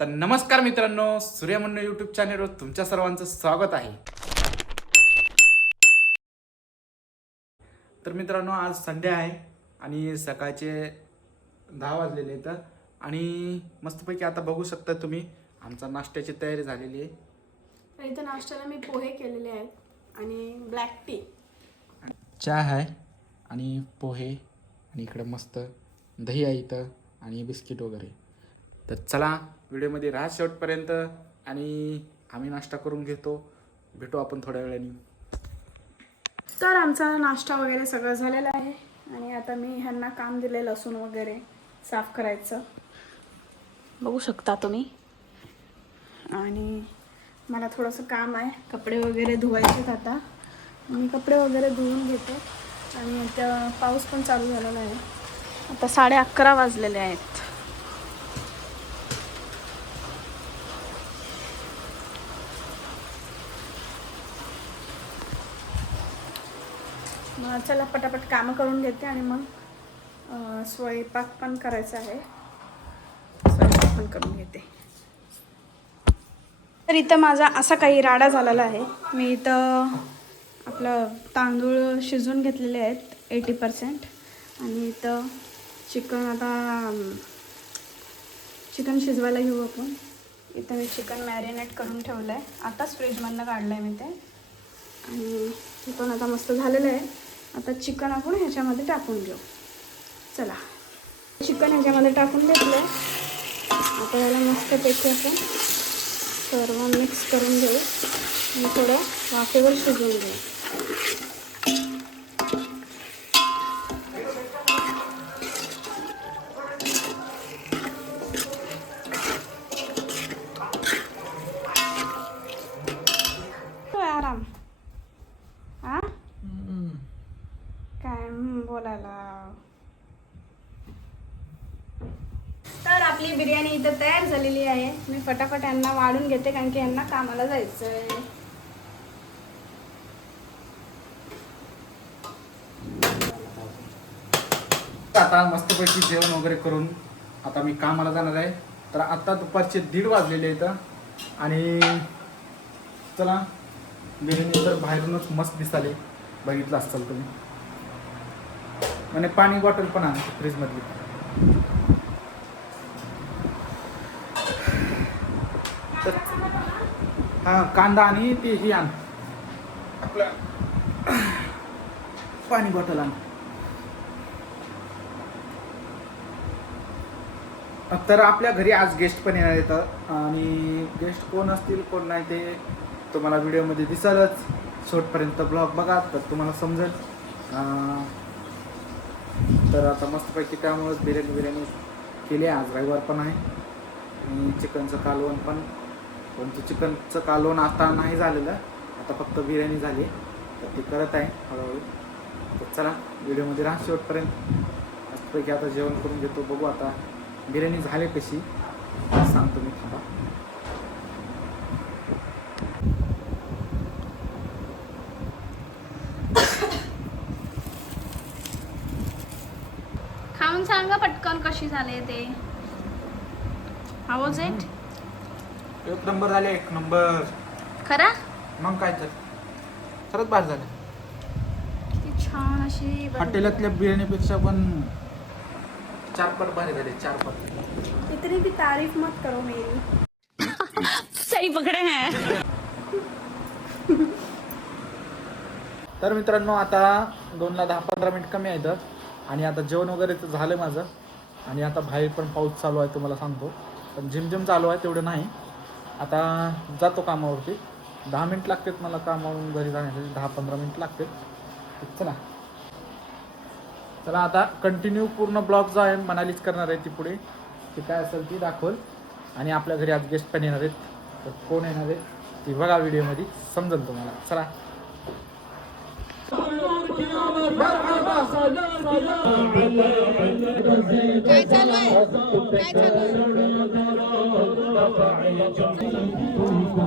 तर नमस्कार मित्रांनो सूर्यमंडळ युट्यूब चॅनेलवर तुमच्या सर्वांचं स्वागत आहे. तर मित्रांनो आज संडे आहे आणि सकाळचे दहा वाजलेले आहेत. आणि मस्तपैकी आता बघू शकता तुम्ही आमचा नाश्त्याची तयारी झालेली आहे. तर इथं नाश्त्याला मी पोहे केलेले आहेत आणि ब्लॅक टी चहा आहे आणि पोहे आणि इकडे मस्त दही आहे इथं आणि बिस्किट वगैरे. तर चला व्हिडिओमध्ये राहा शेवटपर्यंत आणि आम्ही नाश्ता करून घेतो. भेटू आपण थोड्या वेळाने. तर आमचा नाश्ता वगैरे सगळं झालेला आहे. आणि आता मी ह्यांना काम दिले लसूण वगैरे साफ करायचं. बघू शकता तुम्ही. आणि मला थोडंसं काम आहे. कपडे वगैरे धुवायचेत आता. मी कपडे वगैरे धुवून घेते. आणि त्या पाऊस पण चालू झालेला आहे. आता साडे अकरा वाजलेले आहेत. चला पटापट कामं करून घेते आणि मग स्वयंपाक पण करायचा आहे. स्वयंपाक पण करून घेते. तर इथं माझा असा काही राडा झालेला आहे. मी इथं आपलं तांदूळ शिजवून घेतलेले आहेत एटी पर्सेंट आणि इथं चिकन आता चिकन शिजवायला घेऊ आपण. इथं मी चिकन मॅरिनेट करून ठेवलं आहे आताच फ्रीजमधनं काढलं आहे मी ते. आणि पण आता मस्त झालेलं आहे. आता चिकन आपण ह्याच्यामध्ये टाकून घेऊ. चला. चिकन ह्याच्यामध्ये टाकून घेतलं आता याला मस्तपैकी आपण सर्व मिक्स करून घेऊ. आणि थोडं वाफेवर शिजवून घेऊ. इथं तयार झालेली आहे. मी फटाफट यांना वाढून घेते कारण की यांना कामाला जायचं आहे आता मस्तपैकी जेवण वगैरे करून आता मी कामाला जाणार आहे. तर आता दुपारचे दीड वाजलेले आहेत. आणि चला बिर्याणी तर बाहेरूनच मस्त दिसाले बघितलं असाल तुम्ही. आणि पाणी बॉटल पण आहे फ्रीजमधली हा कांदा आणि ते ही आण. आपलं. पाणी बॉटल आण. तर आपल्या घरी आज गेस्ट पण येणार आहेत आणि गेस्ट कोण असतील कोण नाही ते तुम्हाला व्हिडिओमध्ये दिसालच. शेवटपर्यंत ब्लॉग बघा तर तुम्हाला समजेल. तर आता मस्तपैकी त्यामुळेच बिर्याणी बिर्याणी केली. आज रविवार पण आहे. आणि चिकनचं कालवण पण परंतु चिकनचं कालवण आता नाही झालेलं. आता फक्त बिर्याणी झाली तर ती करत आहे हळूहळू. तर चला व्हिडिओमध्ये राहा शेवटपर्यंत. मस्तपैकी आता जेवण करून घेतो. बघू आता बिर्याणी झाली कशी. सांगतो मी थांबा खाऊन सांगा पटकन कशी झाले ते. हाऊज इट एक नंबर झाले एक नंबर. खरा? मग काय तर. खरंच बाद झालं. किती छान अशी. हॉटेलातल्या बिर्याणीपेक्षा पण चार पट भारी झाले चार पट. इतनी भी तारीफ मत करो मेरी. सही पकड़े हैं. तर मित्रांनो आता दोनला दहा पंधरा मिनिट कमी आहेत. आणि आता जेवण वगैरे तर झालं माझं. आणि आता बाहेर पण पाऊस चालू आहे तुम्हाला सांगतो. पण झिमझिम चालू आहे तेवढं नाही. आता जातो कामावरती. दहा मिनिट लागतात मला कामावरून घरी जाण्यासाठी. दहा पंधरा मिनिट लागतात. चला. चला आता कंटिन्यू पूर्ण ब्लॉग जो आहे मनालीच करणार आहे ती पुढे. ती काय असेल ती दाखवल. आणि आपल्या घरी आज गेस्ट पण येणार आहेत. तर कोण येणार आहेत ती बघा व्हिडिओमध्ये समजेल तुम्हाला. चला. काय चालू आहे? काय चालू आहे?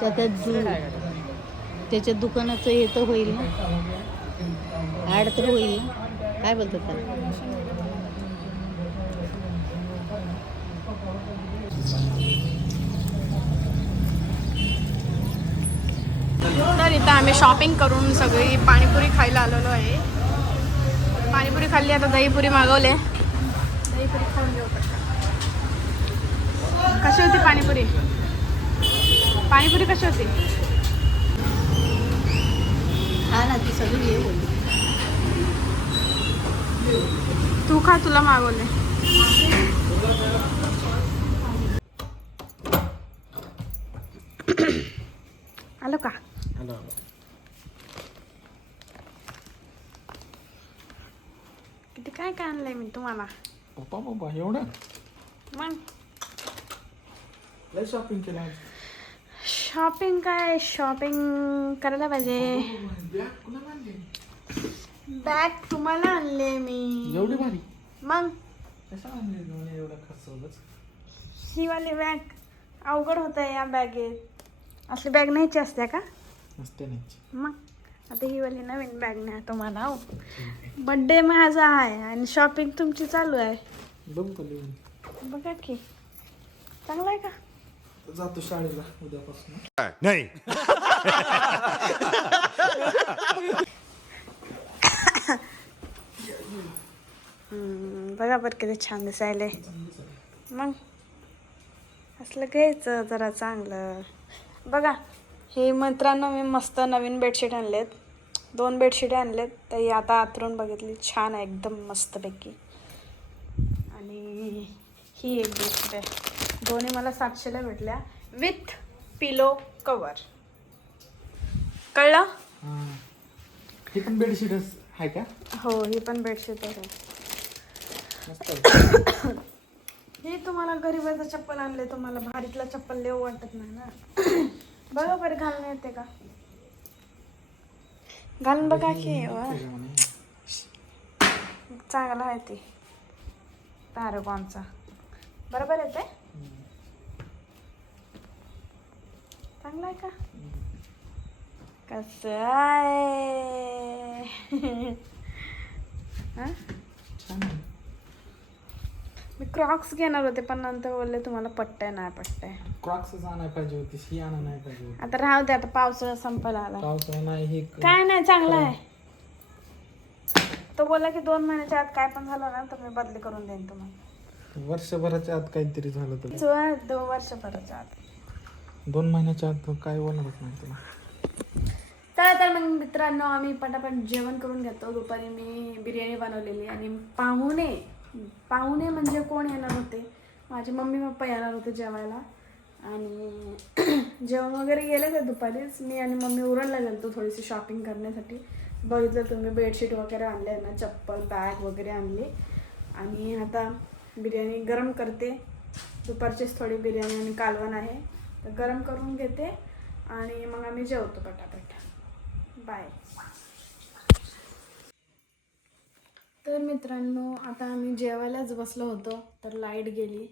त्याच्यात दु- त्याच्या दुकानाचं हे तर होईल ना? ॲड तर होईल. ना काय बोलतात त्याला? तर इथं आम्ही शॉपिंग करून सगळी पाणीपुरी खायला आलेलो आहे. पाणीपुरी खाल्ली आता दहीपुरी मागवले. दहीपुरी खाऊन घेऊ कशी होती पाणीपुरी? पाणीपुरी कशी होती? हा ना ती सगळी हे बोलली तू खा तुला मागवले. आलो का? किती काय काय आणलंय मी तुम्हाला? पप्पा पप्पा एवढं? मग? लय शॉपिंग केलं. शॉपिंग काय? शॉपिंग करायला पाहिजे. बॅग तुम्हाला आणले मी. एवढी भारी. मग? कशा आणली तुम्ही? एवढं खर्च ही वाली बॅग अवघड होत आहे या बॅगेत असली बॅग न्यायची असते का? नाही मग? आता ही वाली नवीन बॅग न्या तुम्हाला. हो. बड्डे माझा आहे आणि शॉपिंग तुमची चालू आहे. बघा की. चांगलं आहे का? जातो शाळेला उद्यापासून. नहीं. बघा बरं किती छान दिसायले. मग असलं घ्यायचं जरा चांगलं. बघा हे मित्रांनो मी मस्त नवीन बेडशीट आणलेत. दोन बेडशीट आणलेत तर ही आता आतरून बघितली. छान आहे एकदम मस्तपैकी. आणि ही एक बेडशीट आहे. दोन्ही मला सातशेला भेटल्या. विथ पिलो कवर कळलं? हां पण बेडशीटच आहे का? हो ही पण बेडशीट आहे. हे तुम्हाला गरीबाचं चप्पल आणले तुम्हाला भारीतला चप्पल देऊ वाटत नाही ना. बघा बरं घालून येते का? घालून बघा की. चांगला आहे ते. पॅरागॉनचा बरोबर आहे ते चांगला आहे का? कसं आहे? हा. मी क्रॉक्स घेणार होते पण नंतर बोलले तुम्हाला पट्ट्या नाही पट्ट्या. क्रॉक्सच आणायला पाहिजे होती ही आणा नाही पाहिजे होती आता राहू दे आता पावसाळा संपायला आला पावसाळा नाही ही काय नाही चांगलं आहे. तो बोला की दोन महिन्याच्या आत काय पण झालं ना तर मी बदली करून देईन तुम्हाला. वर्षभराच्या आत काहीतरी झालं तर. जो- दोन वर्षभराच्या आत. दोन महिन्याच्या आत काय बोलणारच नाही तुला तर तर मग मित्रांनो आम्ही पटापट जेवण करून घेतो. दुपारी मी बिर्याणी बनवलेली आणि पाहुणे पाहुणे म्हणजे कोण येणार होते? माझे मम्मी पप्पा येणार होते जेवायला. आणि जेवण वगैरे गेले ते दुपारीच. मी आणि मम्मी उरणला गेलो थोडीशी शॉपिंग करण्यासाठी. बघितलं तुम्ही बेडशीट वगैरे आणले ना चप्पल बॅग वगैरे आणली. आणि आता बिर्याणी गरम करते. दुपारचीच थोडी बिर्याणी आणि कालवण आहे. तर गरम करून घेते आणि मग आम्ही जेवतो पटापट. बाय तर मित्रांनो आता आम्ही जेवायलाच बसलो होतो तर लाइट गेली.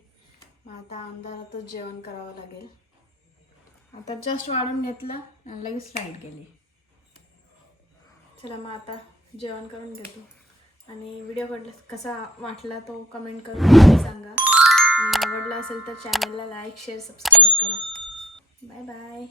मग आता अंधारातच जेवण करावं लागेल. आता जस्ट वाढून घेतलं आणि लगेच लाइट गेली. चला मग आता जेवण करून घेतो. आणि व्हिडिओ कडला कसा वाटला तो कमेंट करून सांगा. आणि आवडला असेल तर चॅनलला लाईक शेअर सबस्क्राईब करा. Bye bye